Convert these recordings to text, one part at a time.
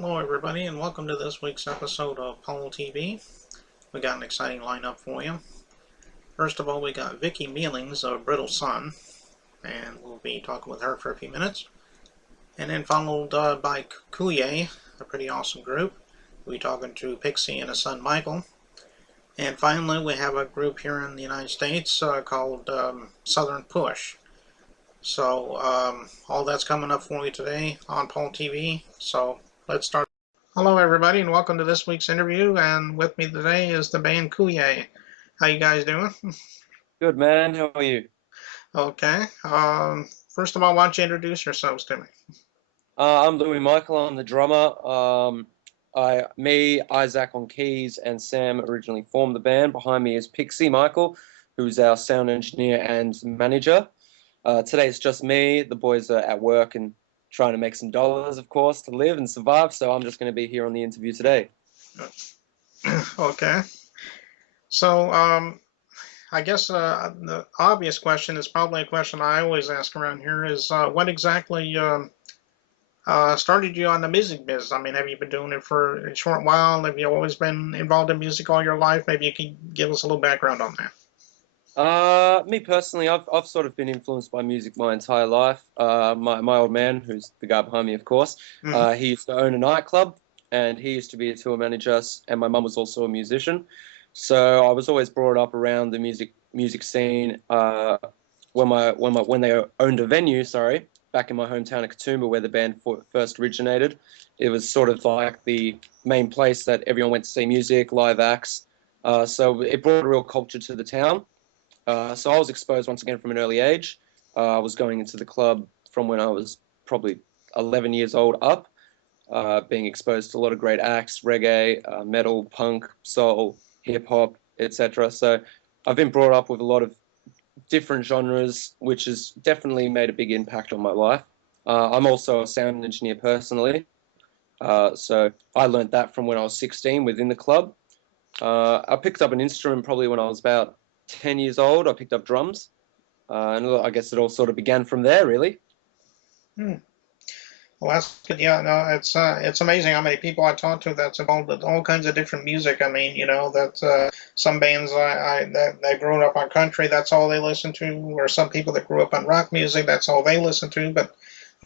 Hello, everybody, and welcome to this week's episode of Pole TV. We got an exciting lineup for you. First of all, we got Vicki Mealings of Brittle Sun, and we'll be talking with her for a few minutes. And then followed by Kuye, a pretty awesome group. We'll be talking to Pixie and his son Michael. And finally, we have a group here in the United States called Southern Push. So, all that's coming up for you today on Pole TV. So, let's start. Hello, everybody, and welcome to this week's interview. And with me today is the band Kuye. How you guys doing? Good, man. How are you? Okay. First of all, why don't you introduce yourselves to me? I'm Louis Michael. I'm the drummer. Isaac on keys, and Sam originally formed the band. Behind me is Pixie Michael, who's our sound engineer and manager. Today it's just me. The boys are at work and trying to make some dollars, of course, to live and survive. So I'm just going to be here on the interview today. Okay. So, I guess the obvious question is probably a question I always ask around here is what exactly started you on the music biz? I mean, have you been doing it for a short while? Have you always been involved in music all your life? Maybe you can give us a little background on that. Me personally, I've sort of been influenced by music my entire life. My old man, who's the guy behind me, of course, Mm-hmm. he used to own a nightclub, and he used to be a tour manager, and my mum was also a musician. So I was always brought up around the music scene. When they owned a venue, sorry, back in my hometown of Katoomba, where the band first originated, it was sort of like the main place that everyone went to see music, live acts. So it brought a real culture to the town. So I was exposed once again from an early age. I was going into the club from when I was probably 11 years old up, being exposed to a lot of great acts, reggae, metal, punk, soul, hip hop, etc. So I've been brought up with a lot of different genres, which has definitely made a big impact on my life. I'm also a sound engineer personally. So I learned that from when I was 16 within the club. I picked up an instrument probably when I was about 10 years old. I picked up drums. And I guess it all sort of began from there, really. Hmm. Well, that's good. Yeah, no, it's amazing how many people I talk to that's involved with all kinds of different music. I mean, that some bands that they grew up on country, that's all they listen to, or some people that grew up on rock music, that's all they listen to. But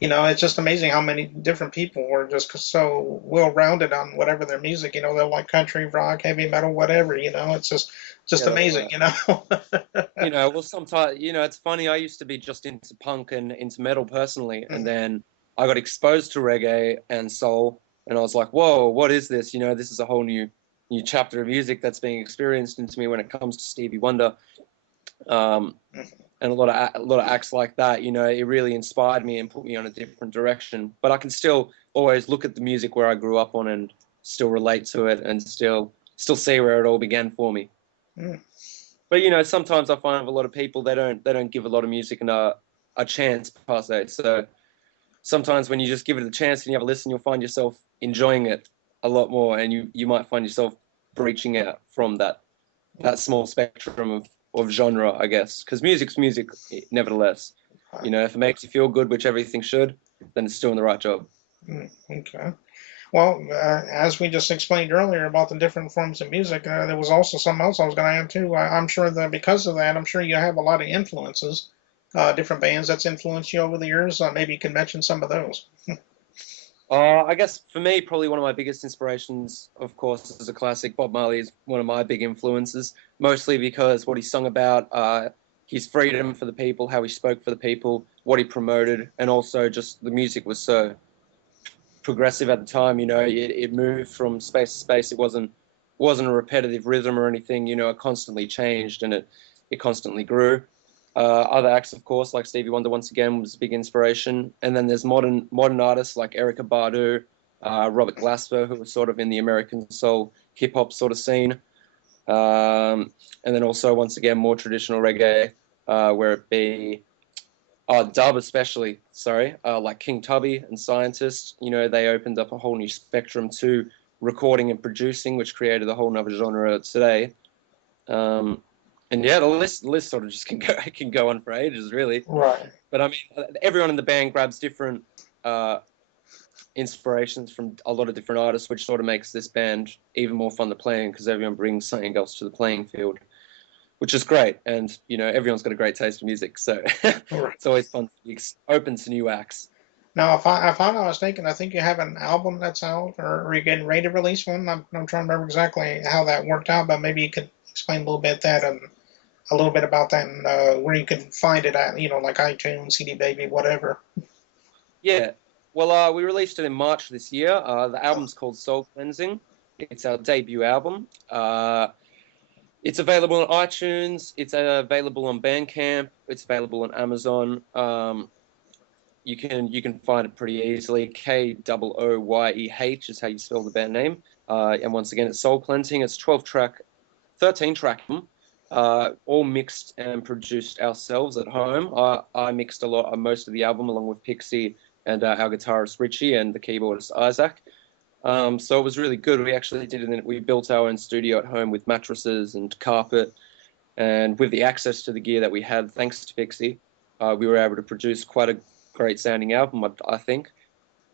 it's just amazing how many different people were just so well-rounded on whatever their music. They'll like country, rock, heavy metal, whatever. It's just Yeah, that's amazing. right. Well, sometimes, it's funny. I used to be just into punk and into metal personally, and Mhm. then I got exposed to reggae and soul, and I was like, "Whoa, what is this?" This is a whole new chapter of music that's being experienced into me when it comes to Stevie Wonder, um, and a lot of acts like that. It really inspired me and put me on a different direction. But I can still always look at the music where I grew up on and still relate to it, and still see where it all began for me. Mhm. But sometimes I find with a lot of people they don't give a lot of music a chance per se. So sometimes when you just give it a chance and you have a listen, you'll find yourself enjoying it a lot more, and you might find yourself breaching out from that small spectrum of genre, I guess, because music's music, nevertheless. If it makes you feel good, which everything should, then it's doing the right job. Okay. Well, as we just explained earlier about the different forms of music, there was also something else I was going to add too. I'm sure that because of that, I'm sure you have a lot of influences, different bands that's influenced you over the years. Maybe you can mention some of those. I guess for me, probably one of my biggest inspirations, of course, is a classic. Bob Marley is one of my big influences, mostly because what he sung about, his freedom for the people, how he spoke for the people, what he promoted, and also just the music was so progressive at the time. It moved from space to space. It wasn't a repetitive rhythm or anything. It constantly changed and it constantly grew. Other acts, of course, like Stevie Wonder, once again, was a big inspiration. And then there's modern artists like Erykah Badu, Robert Glasper, who was sort of in the American soul hip hop sort of scene. And then also, once again, more traditional reggae, where it be dub especially, sorry, like King Tubby and Scientist. They opened up a whole new spectrum to recording and producing, which created a whole nother genre today. Um, and yeah, the list sort of just can go on for ages, really. Right. But I mean, everyone in the band grabs different uh, inspirations from a lot of different artists, which sort of makes this band even more fun to play in because everyone brings something else to the playing field, which is great. And, you know, everyone's got a great taste in music, so it's always fun to be open to new acts. Now, if I'm not mistaken, I think you have an album that's out, or are you getting ready to release one? I'm trying to remember exactly how that worked out, but maybe you could explain a little bit that and a little bit about that and where you can find it at, you know, like iTunes, CD Baby, whatever. Yeah. Well, we released it in March this year. The album's called Soul Cleansing. It's our debut album. It's available on iTunes. It's available on Bandcamp. It's available on Amazon. You can find it pretty easily. K-O-O-Y-E-H is how you spell the band name. And once again, it's Soul Cleansing. It's 13 track album, all mixed and produced ourselves at home. I mixed most of the album along with Pixie and our guitarist Richie and the keyboardist Isaac. So it was really good. We actually did it. We built our own studio at home with mattresses and carpet, and with the access to the gear that we had, thanks to Pixie, we were able to produce quite a great sounding album, I think.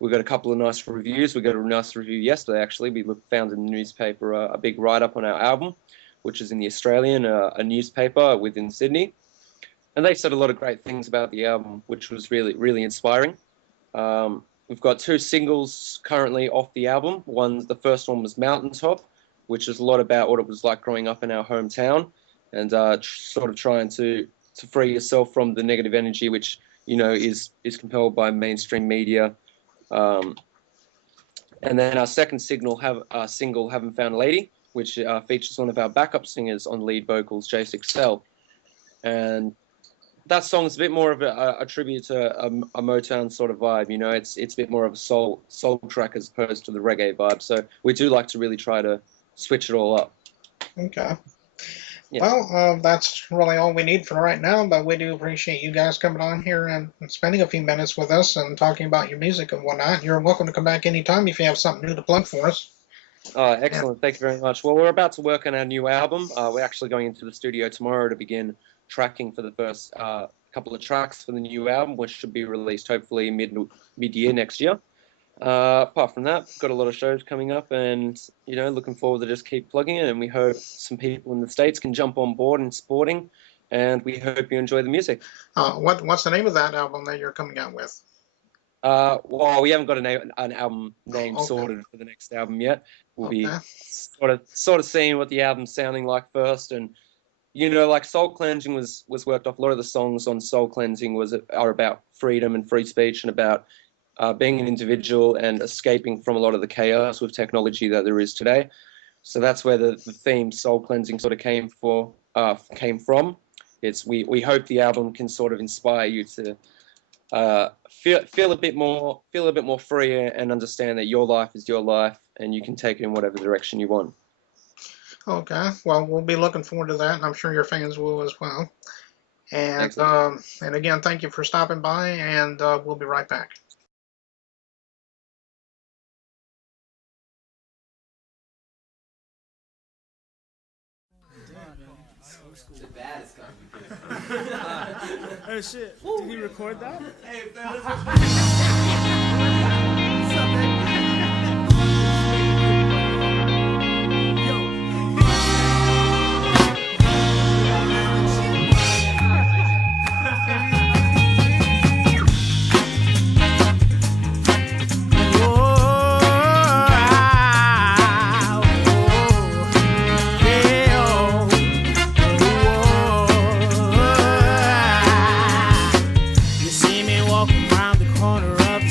We got a couple of nice reviews. We got a nice review yesterday, actually. We found in the newspaper a big write-up on our album, which is in the Australian, a newspaper within Sydney. And they said a lot of great things about the album, which was really, really inspiring. We've got 2 singles currently off the album. The first one was Mountaintop, which is a lot about what it was like growing up in our hometown and sort of trying to free yourself from the negative energy, which, you know, is compelled by mainstream media. And then our second single, Haven't Found a Lady, which features one of our backup singers on lead vocals, J6L. And that song is a bit more of a tribute to a Motown sort of vibe, you know. It's a bit more of a soul track as opposed to the reggae vibe. So we do like to really try to switch it all up. Okay. Yeah. Well, that's really all we need for right now, but we do appreciate you guys coming on here and spending a few minutes with us and talking about your music and whatnot. You're welcome to come back anytime if you have something new to plug for us. Excellent. Yeah. Thank you very much. Well, we're about to work on our new album. We're actually going into the studio tomorrow to begin tracking for the first couple of tracks for the new album, which should be released hopefully mid-year next year. Apart from that, got a lot of shows coming up, and, you know, looking forward to just keep plugging it. And we hope some people in the States can jump on board and supporting, and we hope you enjoy the music. What's the name of that album that you're coming out with? Well, we haven't got an album name sorted for the next album yet. We'll be sort of seeing what the album's sounding like first, and, you know, like Soul Cleansing was worked off. A lot of the songs on Soul Cleansing are about freedom and free speech and about being an individual and escaping from a lot of the chaos with technology that there is today. So that's where the theme Soul Cleansing sort of came from. We hope the album can sort of inspire you to feel a bit more free and understand that your life is your life and you can take it in whatever direction you want. Okay, well, we'll be looking forward to that, and I'm sure your fans will as well. And and again, thank you for stopping by, and we'll be right back. The bad is coming. Oh shit! Did he record that? Hey, what's up, baby? Corner of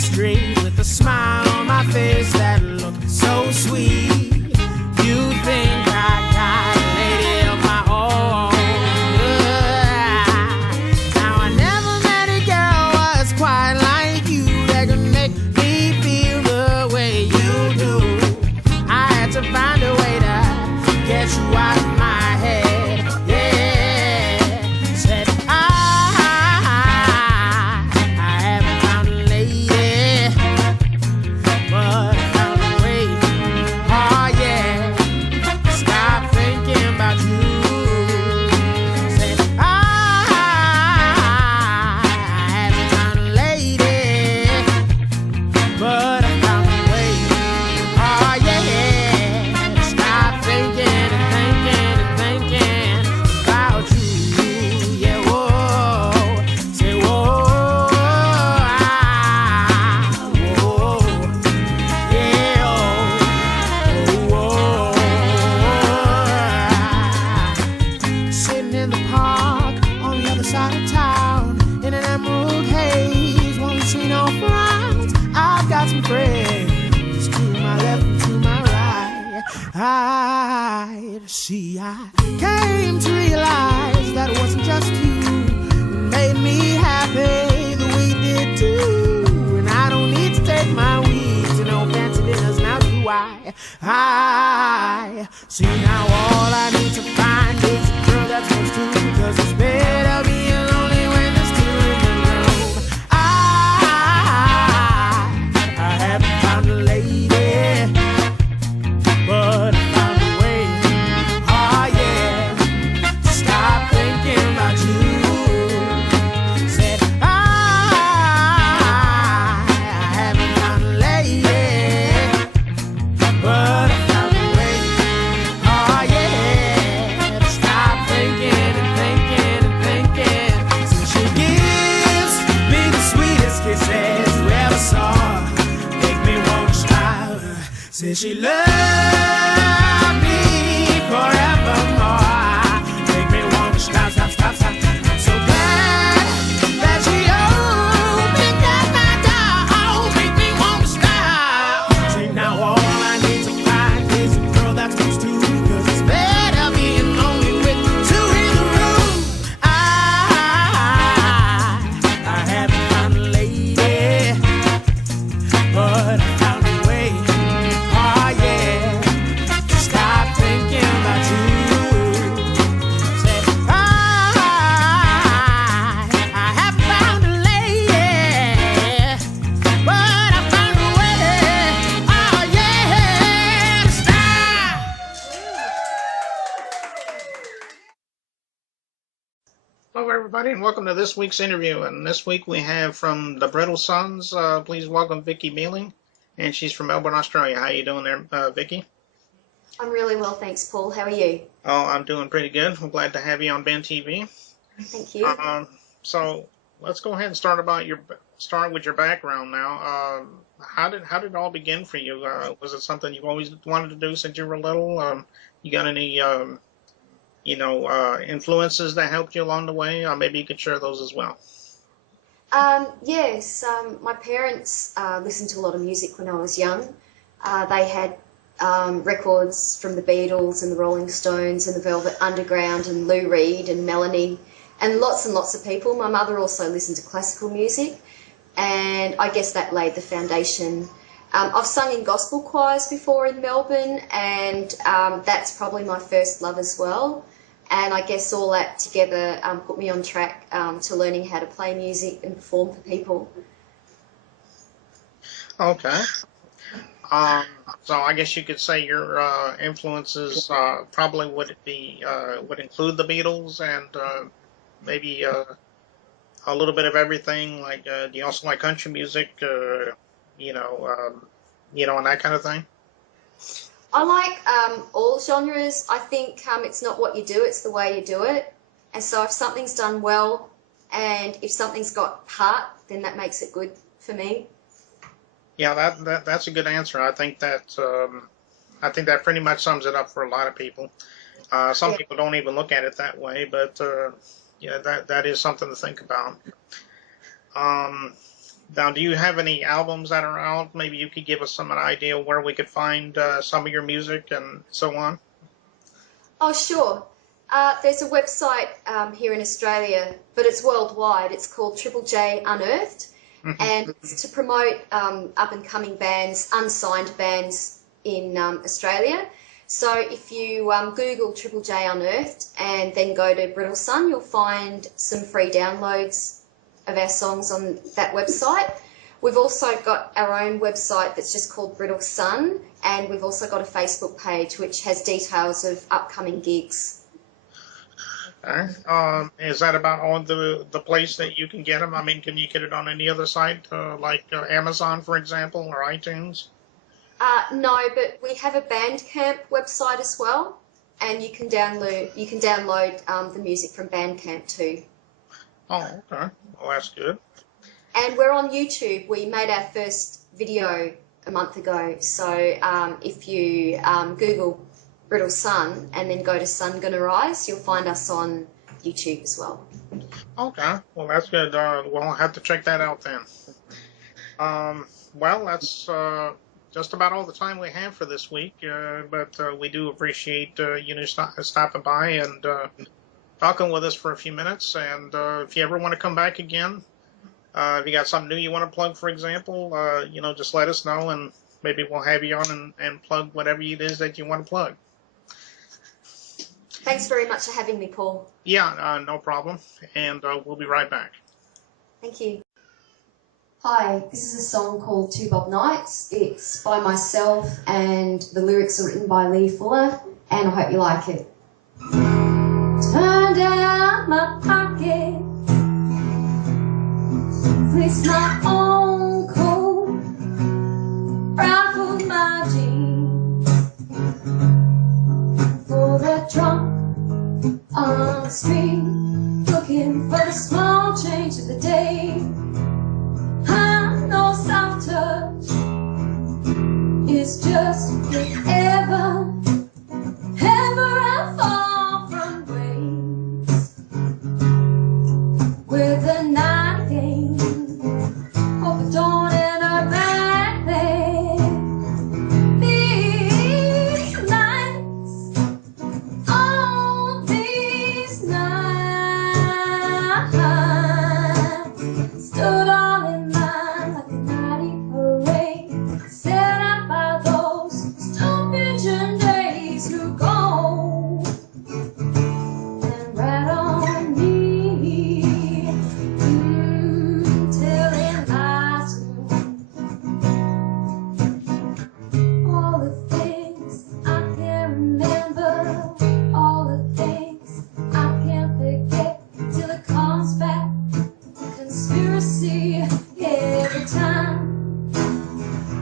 sitting in the park on the other side of town, in an emerald haze, one seen all frowns. I've got some friends to my left and to my right. I came to realize that it wasn't just you that made me happy the way you did too. And I don't need to take my weeds to no fancy dinners, now do I see now all I need to find is a girl that's close to, because it's better being lonely when there's two in the room. I haven't found a lady, but I found a way, oh yeah, to stop thinking about you. Said I haven't found a lady, but I found a way, oh yeah, to stop thinking and thinking and thinking. So she gives me the sweetest kisses you ever saw, make me want to stop. Says she loved me forevermore, make me want to stop, stop, stop, stop. I'm so glad that she opened up my door, make me want to stop. See now all I need to find is a girl that's close to, because it's better being lonely with two in the room. I haven't found a lady, but I found a way, oh yeah, to stop thinking about you. Said I haven't found a lady, but I found a way, oh yeah, to stop. Hello, everybody, and welcome to this week's interview. And this week we have from the Brittle Sons. Please welcome Vicki Mealing, and she's from Melbourne, Australia. How you doing there, Vicki? I'm really well, thanks, Paul. How are you? Oh, I'm doing pretty good. I'm glad to have you on Ben TV. Thank you. So let's go ahead and start with your background now. How did it all begin for you? Was it something you always wanted to do since you were little? You got any influences that helped you along the way? Maybe you could share those as well. Yes, my parents listened to a lot of music when I was young. They had records from the Beatles and the Rolling Stones and the Velvet Underground and Lou Reed and Melanie and lots of people. My mother also listened to classical music, and I guess that laid the foundation. I've sung in gospel choirs before in Melbourne, and that's probably my first love as well. And I guess all that together put me on track to learning how to play music and perform for people. Okay. So I guess you could say your influences probably would include the Beatles and maybe a little bit of everything. Like, do you also like country music? And that kind of thing. I like all genres. I think it's not what you do, it's the way you do it. And so if something's done well and if something's got heart, then that makes it good for me. Yeah, that's a good answer. I think that pretty much sums it up for a lot of people. Some people don't even look at it that way, but yeah, that is something to think about. Now, do you have any albums that are out? Maybe you could give us an idea where we could find some of your music and so on. Oh, sure. There's a website here in Australia, but it's worldwide. It's called Triple J Unearthed. And it's to promote up-and-coming bands, unsigned bands in Australia. So if you Google Triple J Unearthed and then go to Brittle Sun, you'll find some free downloads of our songs on that website. We've also got our own website that's just called Brittle Sun, and we've also got a Facebook page which has details of upcoming gigs. Okay. Is that about all the place that you can get them? I mean, can you get it on any other site, like Amazon, for example, or iTunes? No, but we have a Bandcamp website as well, and you can download the music from Bandcamp too. Oh, okay. Well, that's good. And we're on YouTube. We made our first video a month ago, so if you Google Brittle Sun and then go to Sun Gonna Rise, you'll find us on YouTube as well. Okay, well that's good. Well, I'll have to check that out then. Well, that's just about all the time we have for this week, but we do appreciate you stopping by and talking with us for a few minutes. And if you ever want to come back again, if you got something new you want to plug, for example, just let us know, and maybe we'll have you on and plug whatever it is that you want to plug. Thanks very much for having me, Paul. Yeah, no problem. And we'll be right back. Thank you. Hi, this is a song called Two Bob Nights. It's by myself and the lyrics are written by Lee Fuller, and I hope you like it. Turn down my pocket, fix my own coat, rifle my jeans for the drunk on the street, looking for the small change of the day. I know soft touch is just whatever, ever I fall from grace with the night game. Hope I don't end up back there. These nights, all these nights, stood all in line like a naughty parade, set up by those stupid days who go and rat on me, telling lies to all the things I can't remember, all the things I can't forget till it comes back. Conspiracy every time.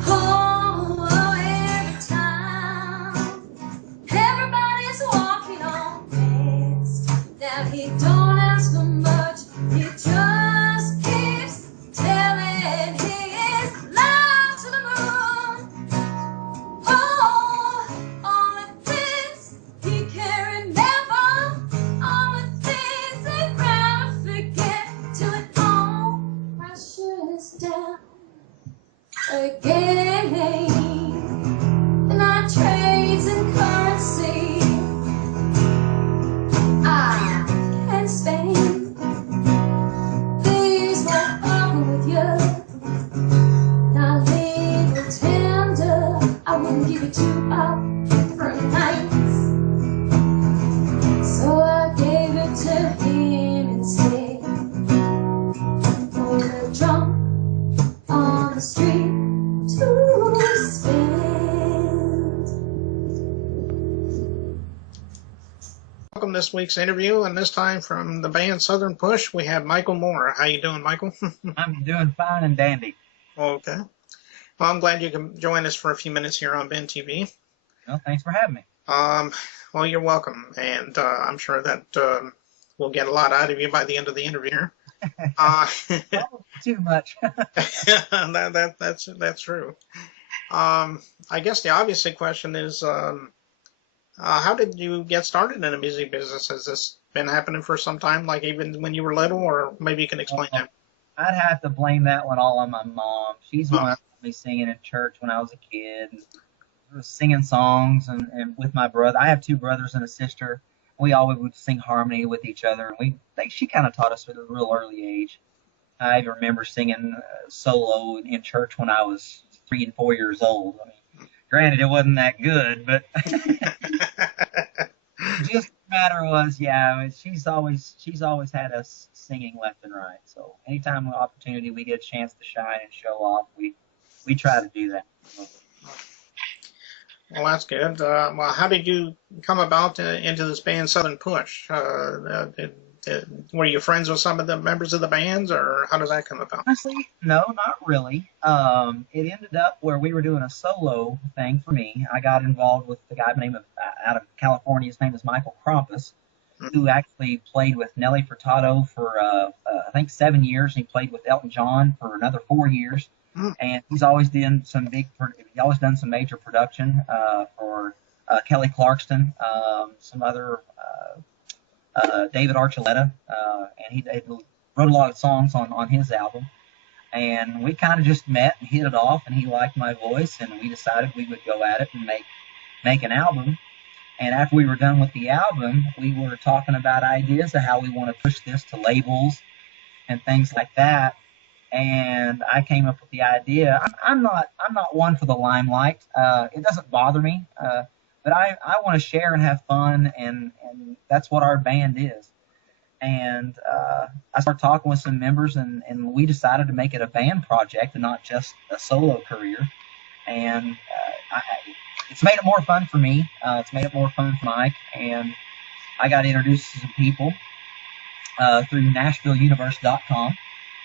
Oh, every time. Everybody's walking on past. Now he don't ask for much. He just keeps telling his lies to the moon. Oh, all the things he can't remember, all the things he'd rather forget till it all crashes down again. The night trades in currency I can't stand. These won't bother with you. Not legal tender, I wouldn't give it to up for a night. So I gave it to him instead. For the drunk on the street to spend. Welcome to this week's interview, and this time from the band Southern Push, we have Michael Moore. How you doing, Michael? I'm doing fine and dandy. Okay. Well, I'm glad you can join us for a few minutes here on Ben TV. Well, thanks for having me. Well, you're welcome, and I'm sure that we'll get a lot out of you by the end of the interview here. Probably too much. That's true. I guess the obvious question is, how did you get started in the music business? Has this been happening for some time, like even when you were little, or maybe you can explain that? I'd have to blame that one all on my mom. She's the one that got me singing in church when I was a kid. I was singing songs and with my brother. I have two brothers and a sister. We always would sing harmony with each other. And she kind of taught us at a real early age. I even remember singing solo in church when I was 3 and 4 years old. I mean, granted, it wasn't that good, but just the matter was, yeah, she's always had us singing left and right. So anytime an opportunity we get a chance to shine and show off, we try to do that. Well, that's good. Well, how did you come about into this band Southern Push? Were you friends with some of the members of the bands, or how did that come about? Honestly, no, not really. It ended up where we were doing a solo thing for me. I got involved with the guy out of California. His name is Michael Krampus, who actually played with Nelly Furtado for I think 7 years. He played with Elton John for another 4 years, and he's always done some major production for Kelly Clarkson, some other David Archuleta, and he wrote a lot of songs on his album. And we kind of just met and hit it off, and he liked my voice, and we decided we would go at it and make an album. And after we were done with the album, we were talking about ideas of how we want to push this to labels and things like that. And I came up with the idea. I'm not one for the limelight. It doesn't bother me, but I want to share and have fun, and that's what our band is. And I started talking with some members, and we decided to make it a band project and not just a solo career. And it's made it more fun for me. It's made it more fun for Mike, and I got introduced to some people through NashvilleUniverse.com,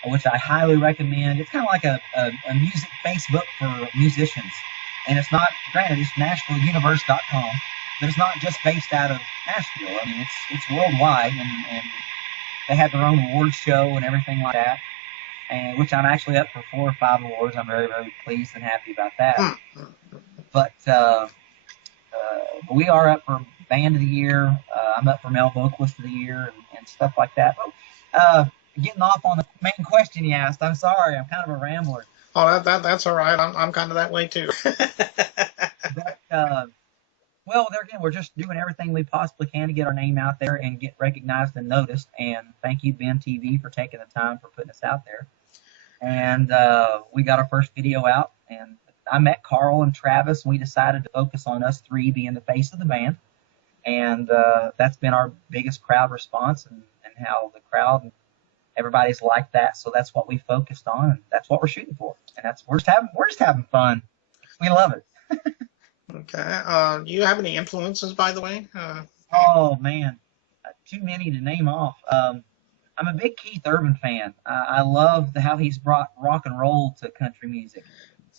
which I highly recommend. It's kind of like a music Facebook for musicians. And it's not, granted, it's NashvilleUniverse.com, but it's not just based out of Nashville. I mean, it's worldwide, and they have their own awards show and everything like that, and which I'm actually up for 4 or 5 awards. I'm very, very pleased and happy about that. But we are up for Band of the Year. I'm up for Male Vocalist of the Year and stuff like that. But getting off on the main question you asked, I'm sorry. I'm kind of a rambler. Oh, that's all right. I'm kind of that way too. But, well, there again, we're just doing everything we possibly can to get our name out there and get recognized and noticed. And thank you, Ben TV, for taking the time for putting us out there. And we got our first video out, and I met Carl and Travis, and we decided to focus on us 3 being the face of the band. And that's been our biggest crowd response, and how the crowd and everybody's liked that. So that's what we focused on, and that's what we're shooting for. And we're just having fun. We love it. Okay. Do you have any influences, by the way? Oh man, too many to name off. I'm a big Keith Urban fan. I love how he's brought rock and roll to country music,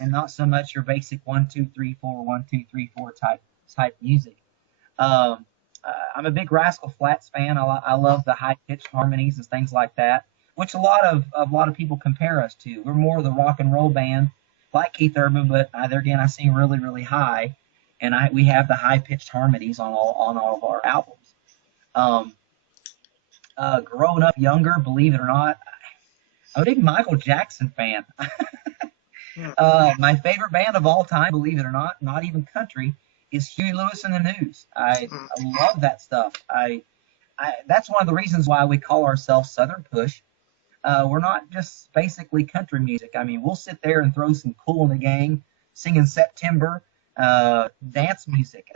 and not so much your basic 1 2 3 4 1 2 3 4 type music. I'm a big Rascal Flatts fan. I love the high pitched harmonies and things like that, which a lot of people compare us to. We're more of the rock and roll band, like Keith Urban, but there again, I sing really, really high, and we have the high pitched harmonies on all of our albums. Growing up younger, believe it or not, I'm a big Michael Jackson fan. My favorite band of all time, believe it or not even country, is Huey Lewis and the News. I love that stuff. That's one of the reasons why we call ourselves Southern Push. We're not just basically country music. I mean, we'll sit there and throw some Kool in the Gang, singing September, dance music.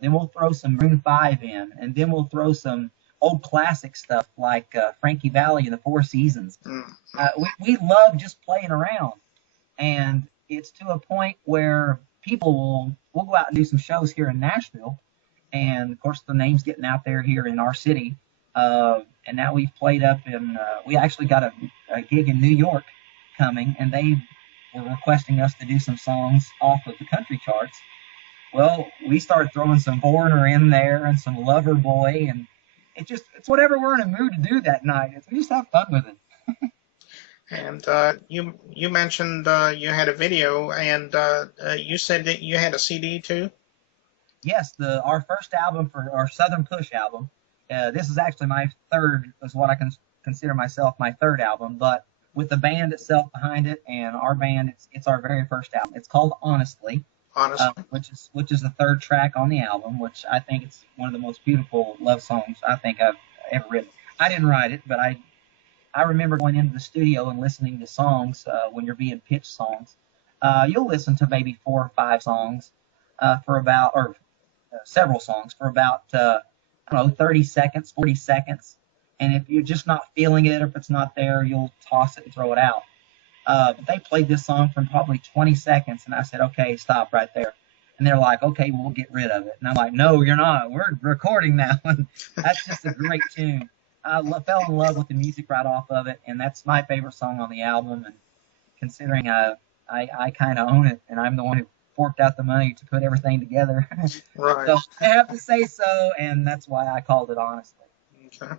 Then we'll throw some Maroon 5 in, and then we'll throw some old classic stuff like Frankie Valli and the Four Seasons. We love just playing around, and it's to a point where people will go out and do some shows here in Nashville, and of course the name's getting out there here in our city. And now we've played up in, we actually got a gig in New York coming, and they were requesting us to do some songs off of the country charts. Well, we started throwing some Foreigner in there and some Lover Boy, and it's whatever we're in a mood to do that night. We just have fun with it. And you mentioned you had a video, and you said that you had a CD too? Yes, our first album, for our Southern Push album. This is actually my third, is what I can consider myself my third album, but with the band itself behind it and our band, it's our very first album. It's called Honestly, which is the third track on the album, which I think it's one of the most beautiful love songs I think I've ever written. I didn't write it, but I remember going into the studio and listening to songs when you're being pitched songs. You'll listen to maybe 4 or 5 songs several songs for about 30 seconds, 40 seconds. And if you're just not feeling it, or if it's not there, you'll toss it and throw it out. But they played this song for probably 20 seconds, and I said, okay, stop right there. And they're like, okay, we'll get rid of it. And I'm like, no, you're not. We're recording that one. That's just a great tune. I fell in love with the music right off of it, and that's my favorite song on the album. And considering I kind of own it, and I'm the one who forked out the money to put everything together. Right. So I have to say so, and that's why I called it Honestly. Okay.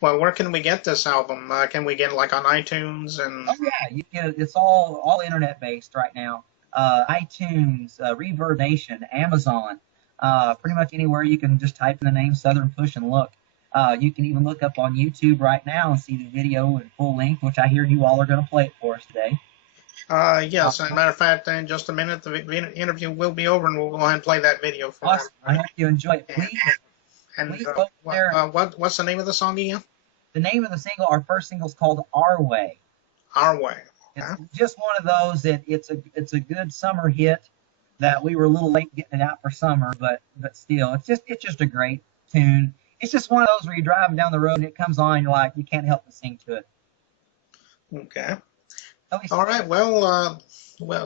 Well, where can we get this album? Can we get it like on iTunes? And Oh yeah, you get it. It's all internet based right now. iTunes, Reverb Nation, Amazon, pretty much anywhere you can just type in the name Southern Push and look. You can even look up on YouTube right now and see the video in full length, which I hear you all are going to play it for us today. Yes, as a matter of fact, in just a minute, the interview will be over, and we'll go ahead and play that video for Awesome. I everybody. hope you enjoy it. Please, And please go there. what's the name of the song again? The name of the single, our first single, is called Our Way. Our Way. It's Okay. just one of those that it's a good summer hit that we were a little late getting it out for summer, but still, it's just a great tune. It's just one of those where you're driving down the road and it comes on and you're like, you can't help but sing to it. Okay. At least- All right. Well,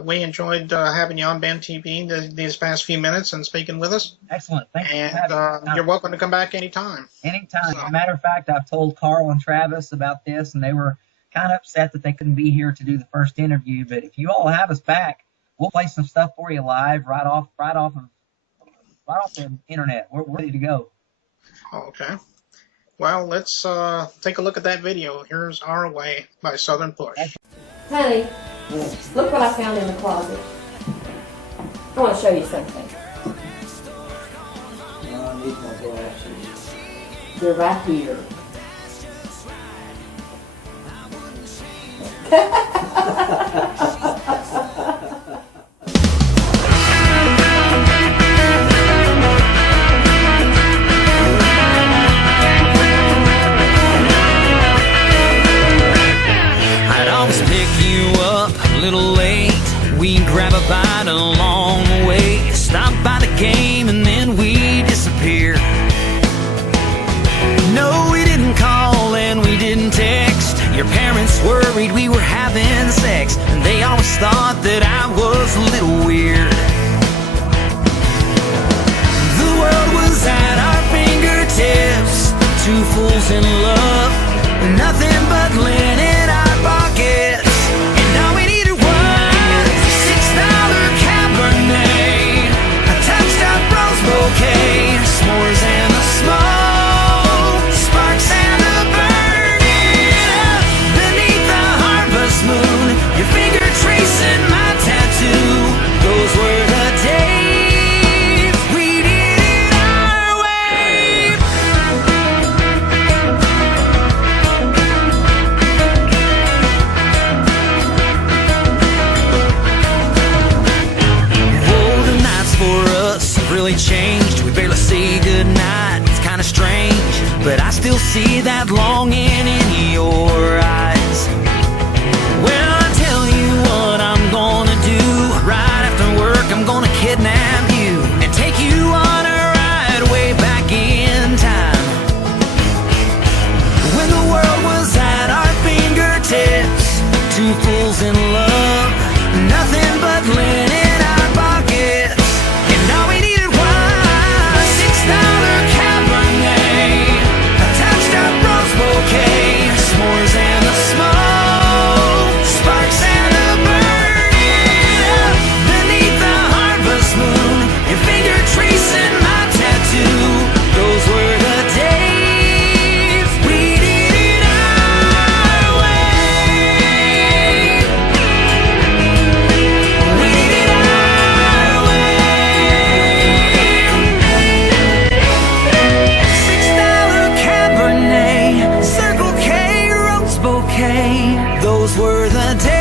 we enjoyed having you on Ben TV these past few minutes and speaking with us. Excellent. Thank you. And for having me. you're welcome to come back anytime. Anytime. So- As a matter of fact, I've told Carl and Travis about this, and they were kind of upset that they couldn't be here to do the first interview. But if you all have us back, we'll play some stuff for you live right off the internet. We're ready to go. Okay. Well, let's take a look at that video. Here's Our Way by Southern Push. Honey, look what I found in the closet. I want to show you something. I need my glasses. They're right here. I'd always pick you up a little late. We'd grab a bite along the way, stop by the game, and then we'd disappear. No, we didn't call and we didn't text. Your parents worried we were having sex, and they always thought that I was a little weird. The world was at our fingertips, two fools in love, nothing but lint in our pockets. And all we needed was a $6 Cabernet, a touched up rose bouquet, s'mores and the smoke, sparks and the burning. Beneath the harvest moon, your finger tracing my tattoo. Those were the days we did it our way. Whoa, the nights for us have really changed. We barely say goodnight, it's kinda strange, but I still see that longing in your eyes. Well, I tell you what I'm gonna do. Right after work, I'm gonna kidnap you and take you on a ride way back in time, when the world was at our fingertips, two fools in love, nothing but lint in our pockets. And all we needed was $6 Cabernet, a touched up rose bouquet, s'mores and the smoke, sparks and the burning. Beneath the harvest moon, your finger tracing my tattoo. Those were the days we did it our way. We did it our way. $6 Cabernet, Circle K rose bouquet. Those were the days.